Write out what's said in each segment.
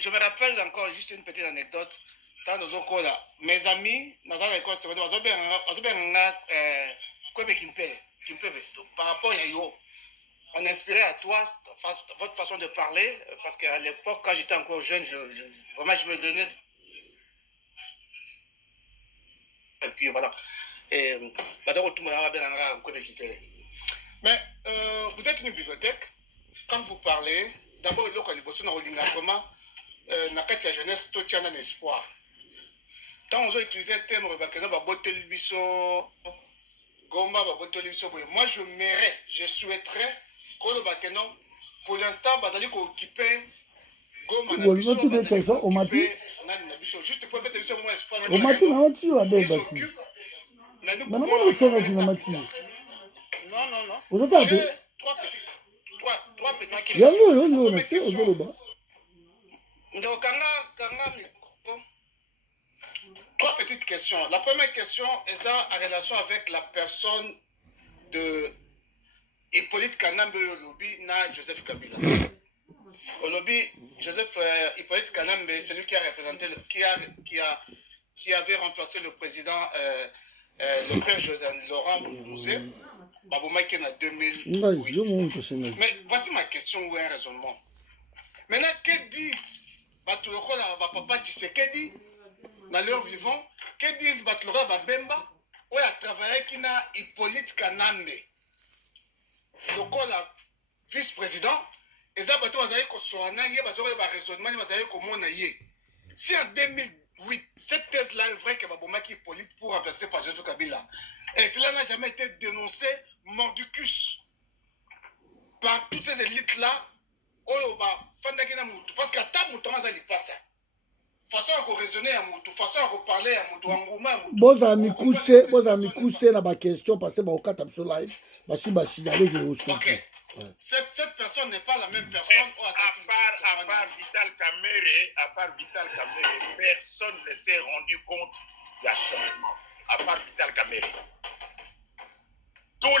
Je me rappelle encore juste une petite anecdote. Dans nos écoles, mes amis, dans l'école secondaire, par rapport à Yo, on inspirait à toi votre façon de parler, parce qu'à l'époque, quand j'étais encore jeune, vraiment, je me donnais. Et puis voilà. Mais vous êtes une bibliothèque. Quand vous parlez, d'abord, vraiment, la jeunesse, tout tient un espoir. Quand on utilise un terme, moi je souhaiterais que le Bakeno, pour l'instant, Bazali occuper Goma na biso, juste pour mettre biso moins espoir. Nous j'ai trois petites questions. Trois petites questions. La première question est en relation avec la personne de Hippolyte Kanambe Olobi na Joseph Kabila. Olobi, Joseph Hippolyte Kanambe, c'est lui qui a représenté, qui avait remplacé le président, le père Laurent Mouzé, Baboumaki en 2008. Mais voici ma question ou un raisonnement. Maintenant, que disent Batourola, Papa Tshisekedi, dans leur vivant, que disent Batourola Babemba, où a travaillé qui n'a Hippolyte Kanambe, le vice-président, et ça, si en 2008, cette thèse-là est vraie que Babomaki est politique pour remplacer par Joseph Kabila, et cela n'a jamais été dénoncé mordicus par toutes ces élites-là, parce qu'à ta mouton, ça n'y passe. Façon à raisonner à mouton, façon à parler à mouton, à mouton. Bon amis coussé na ba question parce que ba okata sur live, ba si ba signaler que au OK. Cette personne n'est pas la même personne. À part Vital Kamere, personne ne s'est rendu compte du changement. À part Vital Kamere. Tous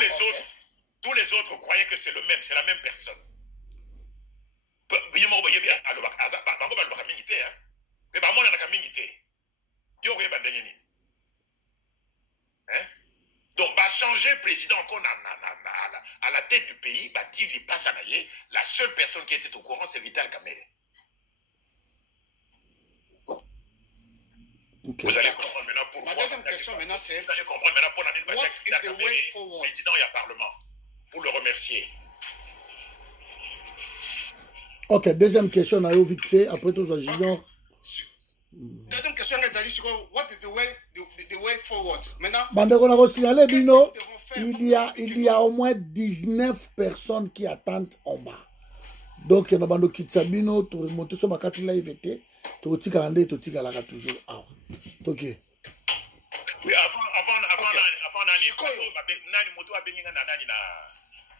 les autres croyaient que c'est la même personne. Donc, va changer président à la tête du pays, il passe à Naye. La seule personne qui était au courant, c'est Vital Kamere. Okay. Vous allez comprendre maintenant pourquoi. Ma deuxième question maintenant, c'est vous allez comprendre maintenant pour what is the way forward? Président et Parlement, pour le remercier. Ok, deuxième question, on a eu vite fait, après tous les juniors. Deuxième question, what is the way forward? Maintenant, il y a au moins 19 personnes qui attendent en bas. Donc, il y a Bando Kitsabino, tu remontes sur ma carte live, tu retiens tu tires là toujours. Ok. Oui, avant,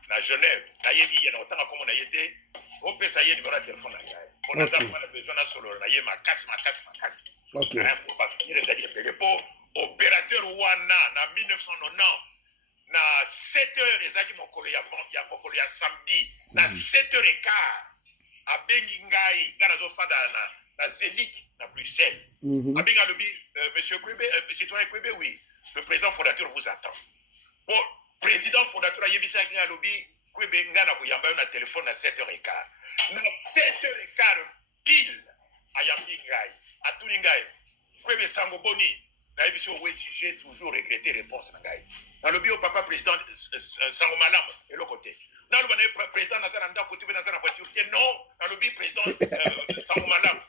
na Genève, na yebi yana otanga comme na yete, on peut ça y numéro de téléphone na gaï. On a pas besoin de solo na yema casse. OK. Pour pas finir les pour opérateur wana na 1990 na 7h ezaki mokolo ya samedi na 7h15 a Bengingai ngana zo fada na Zénith na Bruxelles. A Benga lobi monsieur Kwebe, citoyen Kwebe, oui, le président fondateur vous attend. Bon, président fondateur Yebisa qui a lobby, Kwebe ngana ko yamba na téléphone à 7h15. Na 7h15 pile à Yambingai, à Tuningai. Kwebe Sango Boni, na Yebisa j'ai toujours regretté réponse na ngai. Na lobby au papa président Sango Malam et l'autre côté. Na lobby président na nda côté na sa voiture. Non, na lobby président Sango Malam.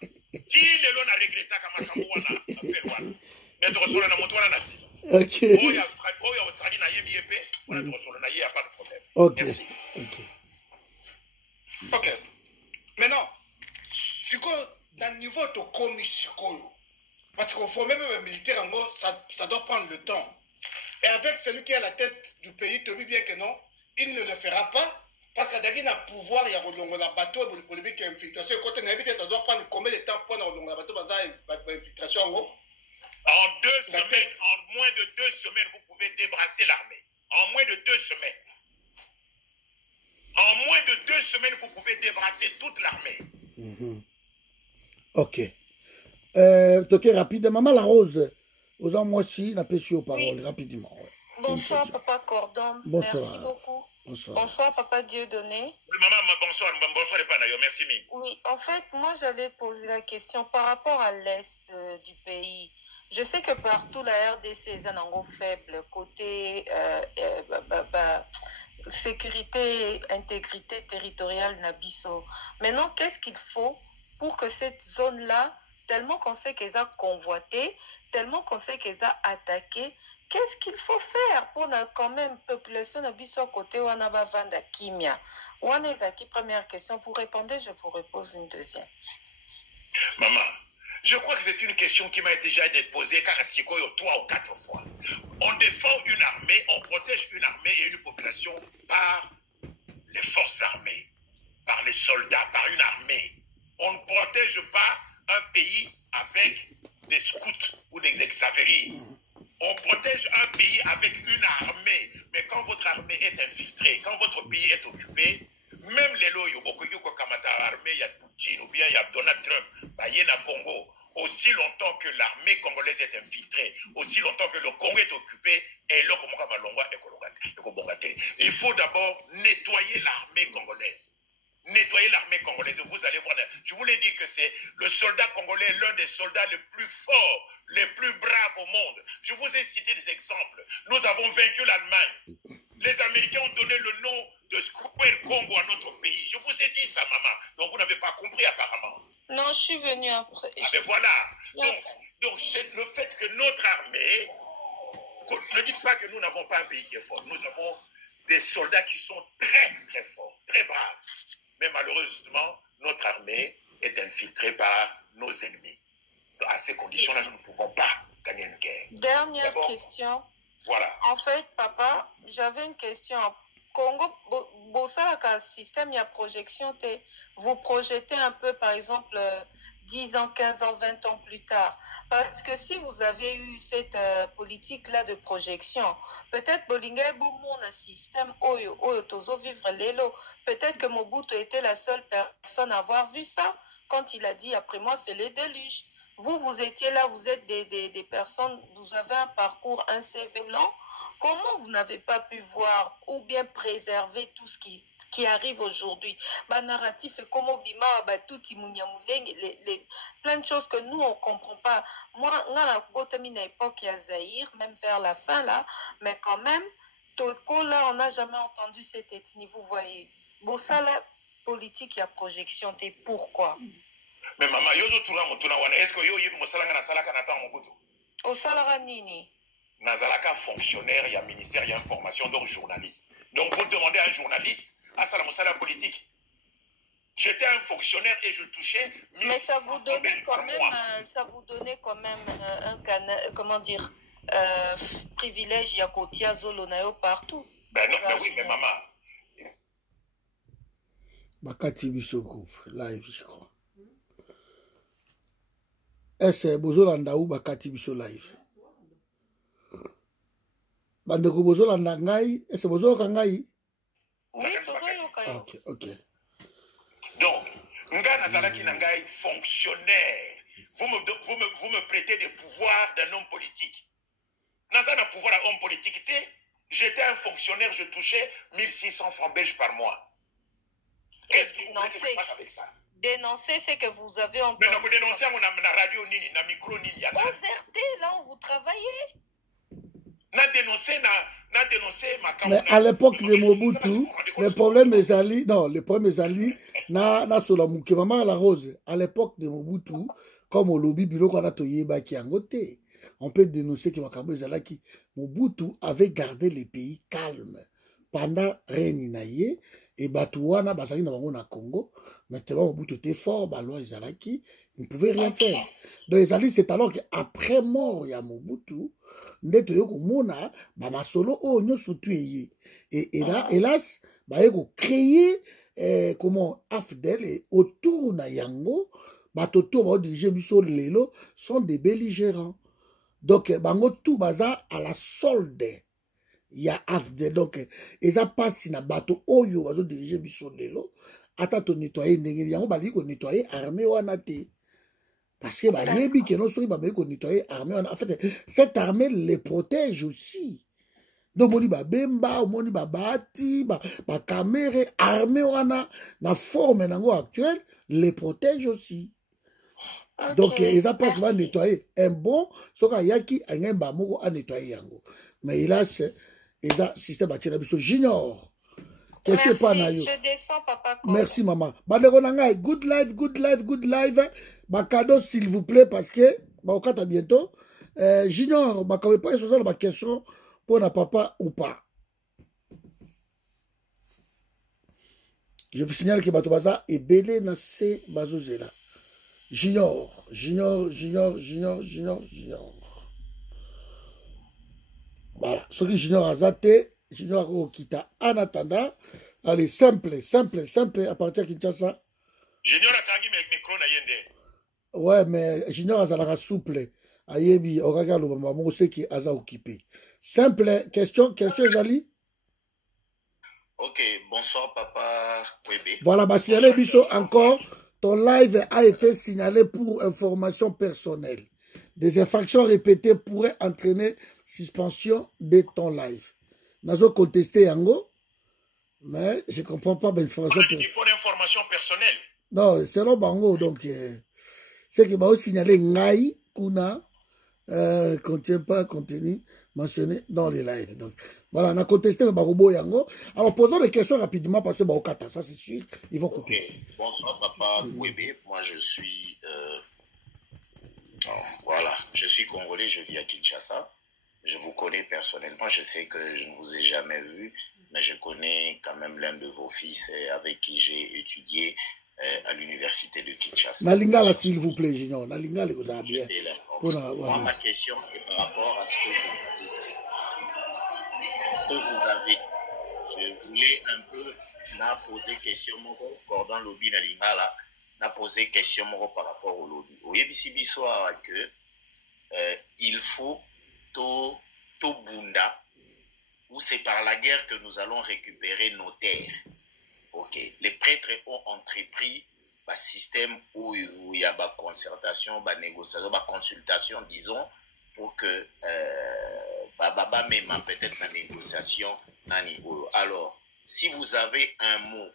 Qui le lon a regretté kama Sango wana affaire wana. Mais to resola na moto wana na ti. OK. OK. Merci. OK. Maintenant, dans le niveau de commission, parce qu'il faut même un militaire en gros, ça doit prendre le temps. Et avec celui qui est à la tête du pays, tu dis bien que non, il ne le fera pas. Parce qu'il y a un pouvoir, il y a un bateau pour le qui a infiltration. Quand on habite, ça doit prendre combien de temps pour un bateau pour infiltration en gros? En 2 semaines, en moins de 2 semaines, vous pouvez débrasser l'armée. En moins de 2 semaines. En moins de 2 semaines, vous pouvez débrasser toute l'armée. Ok. Toqué rapide. Maman La Rose, aux moi aussi, la pêche aux paroles, rapidement. Ouais. Bonsoir, Papa Cordon. Bonsoir. Merci beaucoup. Bonsoir. Bonsoir, Papa Dieudonné. Oui, maman, bonsoir, bonsoir, Epanayo, merci, Mi. Oui, en fait, moi, j'allais te poser la question par rapport à l'Est du pays. Je sais que partout, la RDC est un angle faible côté sécurité, intégrité territoriale Nabiso. Maintenant, qu'est-ce qu'il faut pour que cette zone-là, tellement qu'on sait qu'elle a convoité, tellement qu'on sait qu'elle a attaqué, qu'est-ce qu'il faut faire pour quand même population Nabiso à côté où on a Vanda Kimia? Wanezaki, première question. Vous répondez, je vous repose une deuxième. Maman, je crois que c'est une question qui m'a déjà été posée car 3 ou 4 fois. On défend une armée, on protège une armée et une population par les forces armées, par les soldats, par une armée. On ne protège pas un pays avec des scouts ou des ex-avéries. On protège un pays avec une armée. Mais quand votre armée est infiltrée, quand votre pays est occupé, même les lois, il y a armée, il y a Poutine ou bien il y a Donald Trump, il y a Congo. Aussi longtemps que l'armée congolaise est infiltrée, aussi longtemps que le Congo est occupé, il faut d'abord nettoyer l'armée congolaise. Nettoyer l'armée congolaise. Vous allez voir, je vous l'ai dit que c'est le soldat congolais, l'un des soldats les plus forts, les plus braves au monde. Je vous ai cité des exemples. Nous avons vaincu l'Allemagne. Les Américains ont donné le nom de Square Congo à notre pays. Je vous ai dit ça, maman. Donc vous n'avez pas compris apparemment. Non, je suis venue après. Ah ben voilà. Donc c'est le fait que notre armée, ne dites pas que nous n'avons pas un pays qui est fort. Nous avons des soldats qui sont très très forts, très braves. Mais malheureusement, notre armée est infiltrée par nos ennemis. À ces conditions-là, nous ne pouvons pas gagner une guerre. Dernière question. Voilà. En fait, papa, j'avais une question. Congo, Bossa, système, il y a projection. Vous projetez un peu, par exemple, 10 ans, 15 ans, 20 ans plus tard. Parce que si vous avez eu cette politique-là de projection, peut-être Bolinga Boumou, un système, Tozo vivre l'élo. Peut-être que Mobutu était la seule personne à avoir vu ça quand il a dit après moi, c'est les déluges. Vous étiez là, vous êtes des personnes, vous avez un parcours, un CV lent. Comment vous n'avez pas pu voir ou bien préserver tout ce qui arrive aujourd'hui? Narratif et comme Obima, tout plein de choses que nous, on ne comprend pas. Moi, on a une époque à Zaïre, même vers la fin là, mais quand même, Toko là, on n'a jamais entendu cette ethnie, vous voyez. Bon, ça, la politique, il y a projection, t'es pourquoi? Mais maman, est-ce que yo yibi mosalanga na salaka na temps Mobutu? Au salara nini? Nazalaka fonctionnaire, il y a ministère, il y a information, donc journaliste. Donc vous demandez à un journaliste à la mosala politique. J'étais un fonctionnaire et je touchais. Mais ça vous donnait quand même, un canal, comment dire, privilège, il y a Kotia, Zolonayo partout. Ben non, mais oui, mais maman. Bakati Biso Group, live, je crois. Est-ce Bozolanda ou Bakati Biso live? Bandeko Bozolanda Ngai, est-ce Bozolanda Ngai? Oui, Bozolanda. Ok. Donc, Nga Nazalaki Nangai, fonctionnaire. Vous me prêtez des pouvoirs d'un homme politique. Nazana un pouvoir d'un homme politique. J'étais un fonctionnaire, je touchais 1600 francs belges par mois. Qu'est-ce que vous faites avec ça? Dénoncer, c'est que vous avez entendu. Mais vous dénoncez, on a la radio, nini, na micro, nini. Concerté, là où vous travaillez. Na dénoncé, mais à l'époque de Mobutu, le problème est allé, na Solamouke, maman La Rose, à l'époque de Mobutu, comme au lobby, biloko na toyeba ki angote, on peut dénoncer que Mobutu avait gardé les pays calmes pendant Réni Naye et Batouana, Basali na bango na Congo. Maintenant, Mobutu était fort, Balois Izalaki, il ne pouvait rien faire. Donc, Izali, c'est alors qu'après mort, il y a Mobutu, ndeto yoko mona, masolo o nyo soutue. Et là, hélas, yoko créer, comment, AFDEL, et autour na yango, batoto, ba dirige biso lelo, sont des belligérants. Donc, bango tout baza à la solde. ya AFD donc eza pasi na bato oyo bazo diriger biso lelo ata to nettoyer ndenge yango bali ko nettoyer armée wana te parce que bayebi que non soki bameyi ko nettoyer armée wana en fait cette armée les protège aussi donc moni babemba moni babati ba caméra armée wana na forme nango actuelle les protège aussi. Okay, donc ils ont pas souvent nettoyer un bon soka yaki angemba moko a nettoyer yango mais il a ils a système à tirer biso junior. Merci, je descends papa. Merci maman. Bandeko nangai good life ba cadeau s'il vous plaît parce que ba okata bientôt junior ba quand pas sur la question pour na papa ou pas. Je vous signale que bato baza ebele na se bazozela. Junior. Voilà. Ce qui Junior Azate, Junior Okita. En attendant, allez, simple, à partir de Kinshasa. Junior a tangi micro na yende. Ouais, mais Junior Azalara souple. Ayebi, Oraga Lobamba, moi aussi qui Aza occupé. Simple, question, Zali. Ok, bonsoir papa Kwebe. Voilà, bah si allez, Bisso, encore. Ton live a été signalé pour information personnelle. Des infractions répétées pourraient entraîner suspension de ton live. Nazo contesté yango, mais je ne comprends pas l'information personnelle. Non, c'est le bango, donc c'est que va signaler ngai kuna contient pas contenu mentionné dans les lives. Donc voilà, on a contesté le barobo yango. Alors posons des questions rapidement parce que baokata, ça c'est sûr, ils vont couper. Okay. Bonsoir papa Kwebe, moi je suis voilà, je suis congolais, je vis à Kinshasa. Je vous connais personnellement, je sais que je ne vous ai jamais vu, mais je connais quand même l'un de vos fils avec qui j'ai étudié à l'université de Kinshasa. Nalingala, s'il vous plaît, Junior. Nalingala, vous avez bien. Moi, ma question, c'est par rapport à ce que vous avez. Je voulais un peu poser question cordon lobby Nalingala, poser question par rapport au lobby. Au Yebisibiso que il faut to bunda ou c'est par la guerre que nous allons récupérer nos terres. Ok, les prêtres ont entrepris un système où il y a une concertation, une négociation, une consultation, disons, pour que même peut-être la négociation. Alors, si vous avez un mot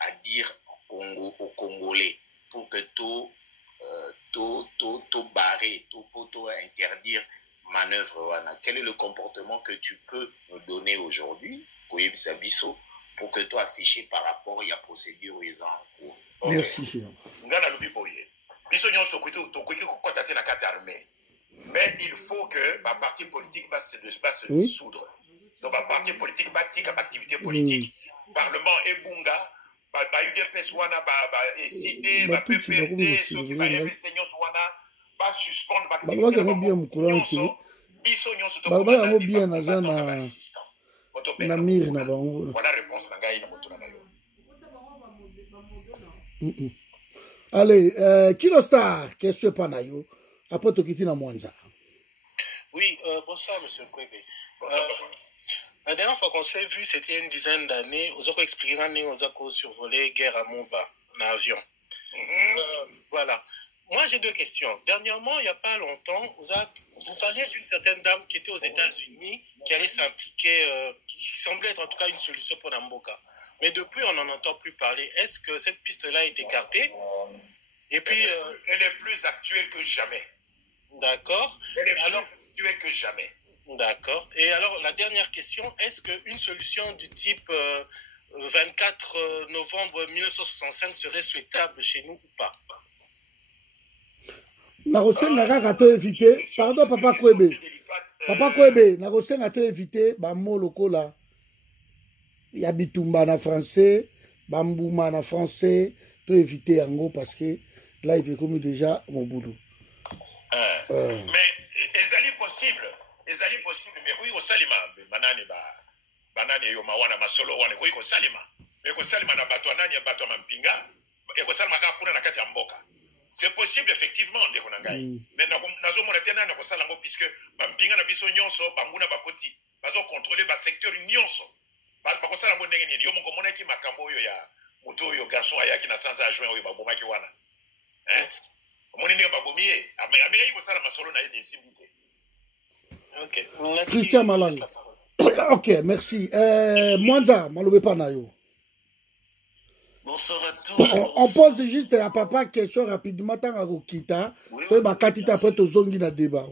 à dire aux Congolais pour que tout barrer, tout interdire manœuvre, quel est le comportement que tu peux nous donner aujourd'hui pour que toi affiché par rapport à la procédure les en cours. Merci, cher. Mais il faut que ma parti politique va se dissoudre. Donc ma parti politique va tika activité politique, parlement et bunga, UDPS wana ba cité, ba PPRD, ceux qui va MSN swana ba suspendre ba bien na mire na bango. Voilà réponse na ngai na motuna na yo. Allez, Kilostar, question panayo. Après Tokiti na Mwanza. Oui, bonsoir monsieur Kwebe. La dernière fois qu'on s'est vu, c'était une dizaine d'années. Vous avez expliqué qu'on a survolé guerre à Momba, en avion. Voilà. Moi, j'ai deux questions. Dernièrement, il n'y a pas longtemps, vous parliez d'une certaine dame qui était aux États-Unis, qui allait s'impliquer, qui semblait être en tout cas une solution pour Namboka. Mais depuis, on n'en entend plus parler. Est-ce que cette piste-là est écartée? Et puis, elle est plus actuelle que jamais. D'accord. Elle est plus actuelle que jamais. D'accord. Et alors, la dernière question, est-ce qu'une solution du type 24 novembre 1965 serait souhaitable chez nous ou pas? Narosenga kaka to éviter. Pardon, Papa Kwebe. Papa Kwebe, Narosenga to éviter. Bamo lokola. Ya bitumba na français. Bambouma na français. To éviter yango parce que là, il est comme déjà mon boulot. Mais, est-ce possible? Est-ce possible? Mais oui, au salima. Banane yo mawana masolo wane. Oui, au salima. Mais au salima na bato anani ya bato mampinga. Et au salima kakuna na kati ya mboka. C'est possible effectivement de konangai. Mais nazo mona tena na kosala ngo puisque bampinga na biso nyonso banguna bakoti bazo contrôler ba secteur nyonso bakosala ngo ndenge nini yo moko monaki makambo oyo ya moto oyo garçon ayaki na sans adjoint oyo babomaki wana omoni ndenge babomi ye amekaki kosala masolo na ye te esimbi te. Christian Malanga. Ok, merci. Mwanza, malobe pa na yo. Bonsoir à tous. On pose juste à papa question rapidement tant à Rokita. C'est ma quantité après to zongi na débat.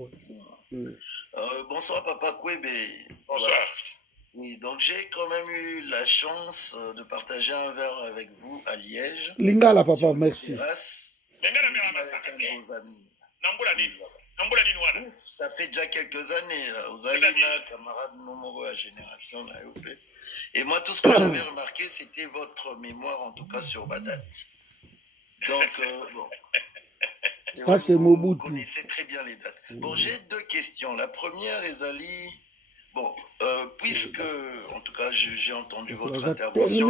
Bonsoir papa Kwebe. Bonsoir. Voilà. Oui, donc j'ai quand même eu la chance de partager un verre avec vous à Liège. Lingala papa, merci. Avec un de vos amis. Ouf, ça fait déjà quelques années. Vous avez un camarade numéro à génération. Là, et moi, tout ce que j'avais remarqué, c'était votre mémoire, en tout cas sur Badat. Donc, bon. Ça, c'est Mobutu. Vous connaissez très bien les dates. Bon, j'ai deux questions. La première, Ezali, bon, puisque, en tout cas, j'ai entendu votre intervention.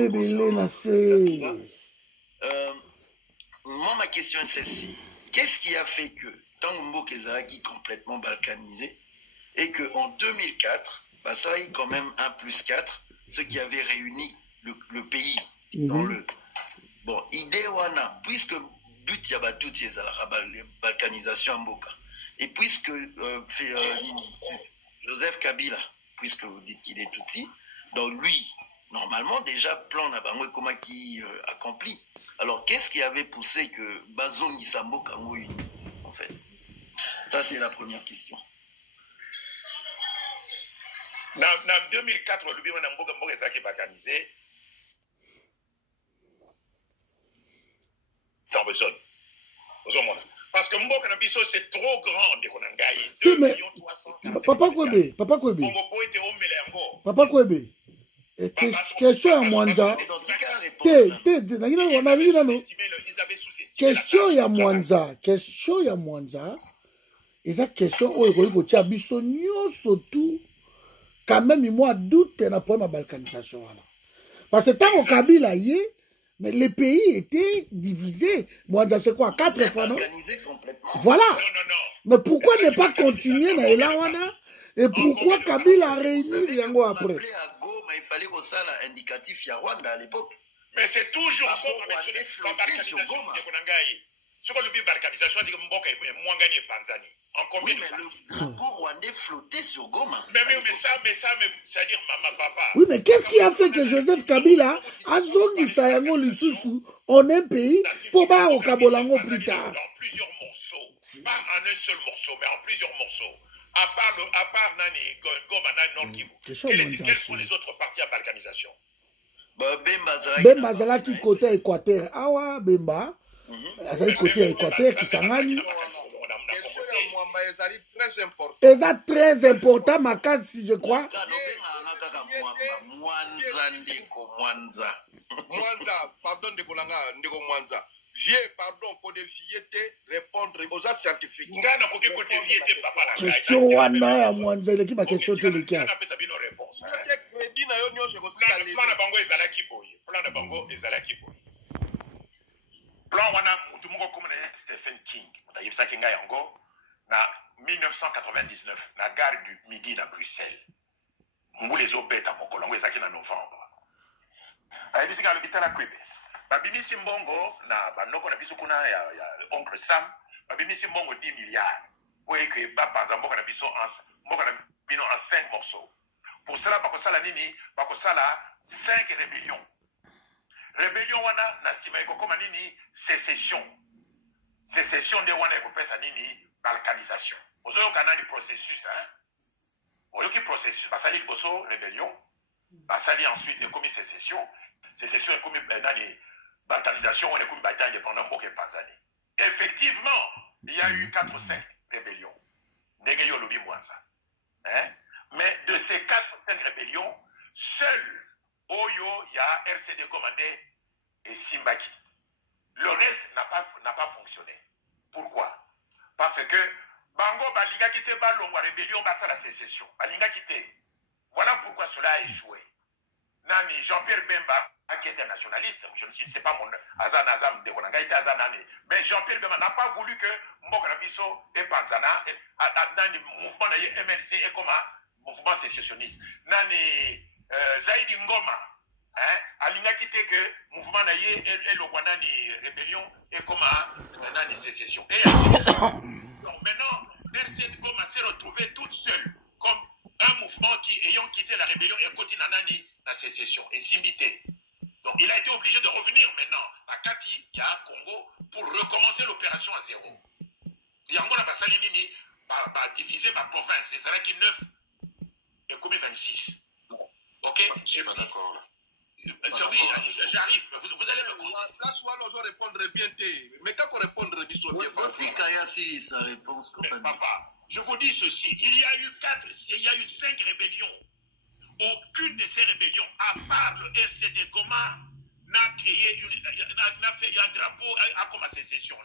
Moi, ma question est celle-ci. Qu'est-ce qui a fait que Tango Kezalaki complètement balkanisé et qu'en 2004, bah, ça a eu quand même 1+4, ce qui avait réuni le pays dans le... Bon, idée wana, puisque but yaba tout la balkanisation en Mboka, et puisque Joseph Kabila, puisque vous dites qu'il est Tutsi, donc lui, normalement déjà plan Nabango comment qui accompli. Alors qu'est-ce qui avait poussé que Bazoum Isambo Kango en fait? Ça c'est la première question. Dans 2004, le Bima Namboka Mboka Zaki balkanisé. Dans besoin. Parce que Mboka Nabiso c'est trop grand de Konangaï. 2 millions 300. Papa Kwebe. Papa Kwebe. Question à Mwanza. Question ya Mwanza. Question ya Mwanza. Et ça question oyo tia biso nyonso tout. Quand même moi doute na problème de balkanisation. Parce que tant au Kabila y est, mais les pays étaient divisés. Mwanza c'est quoi 4 fois non? Voilà. Mais pourquoi ne pas continuer na Elawana? Et pourquoi Kabila a réuni Yango après? Il fallait que ça l'indicatif ya Rwanda à l'époque. Mais c'est toujours Goma avec flotté sur Goma. Sur le balkanisation, dit que Mboka est moins gagné Tanzanie. Oui, mais le drapeau rwandais flottait sur Goma. Mais ça, c'est-à-dire maman, papa. Oui, mais qu'est-ce qui a fait que Joseph Kabila a zongi Sayango Lisusu en un pays pour pas au Kabolango plus tard? Dans plusieurs morceaux. Pas en un seul morceau, mais en plusieurs morceaux. À part Nani, Goma, Nord Kivu. Quelles sont les autres parties à balkanisation? Bemba Zala qui côté Équateur. Ah ouais, Bemba. Azali côté Équateur qui s'angani. Et ça très important, ma case, si je crois. Mwanza, pardon de Bolanga, Ndego Mwanza. Vieux, pardon, pour défier répondre aux scientifiques. Question wana ya Mwanza, il a question de l'équipe. Plan wana mutumoko comme Stephen King, mutayibisa kinga yango na 1999 na gare du Midi na Bruxelles. Mbule zo beta mokolo ngo ezaki na novembre. Ayibisi ka l'hôpital à Kwebe. Babimisi mbongo na banoko na biso kuna ya oncle Sam, babimisi mbongo 10 milliards. Pour que bapanza mboka na biso mboka na bino en 5 morceaux. Pour cela bakosala nini? Bakosala 5 rébellions. Rébellion wana na sima ekokoma nini sécession de wana ekopesa nini balkanisation ozoyo kanani processus hein oyoki processus basali liboso rébellion basali ensuite ekomi sécession ekomi nani balkanisation wana ekomi bata indépendant mboka Tanzanie. Effectivement il y a eu 4 ou 5 rébellions ndenge yo lobi Mwanza hein, mais de ces 4 ou 5 rébellions seul Oyo, il y a RCD commandé et Simbaki. Le reste n'a pas fonctionné. Pourquoi? Parce que Bango Balinga quitté Balongo rébellion basa la sécession. Balinga quitté. Voilà pourquoi cela a échoué. Nani Jean-Pierre Bemba qui était nationaliste, je ne sais pas mon Azam de Konangaïta Azanani, mais Jean-Pierre Bemba n'a pas voulu que Mboka Biso et Panzana dans le mouvement de MLC et comment mouvement sécessionniste. Nani Zaidi Ngoma, alingaki te que mouvement na ye et le Rwandani rébellion et comme nani sécession. Et donc maintenant, RC Ngoma s'est retrouvée toute seule comme un mouvement qui ayant quitté la rébellion et continue nani la sécession et s'imiter. Donc il a été obligé de revenir maintenant à Kati, il y a Congo, pour recommencer l'opération à zéro. Il y a encore la Salinini, diviser ma province, et ça là qui 9 et comme 26. Ok? Je suis pas d'accord là. J'arrive, vous allez me comprendre. Là, soit l'on doit répondre bien, mais quand on répond, sa réponse. Papa, je vous dis ceci, il y a eu 5 rébellions. Aucune de ces rébellions, à part le RCD Goma, n'a fait un drapeau à comme sécession.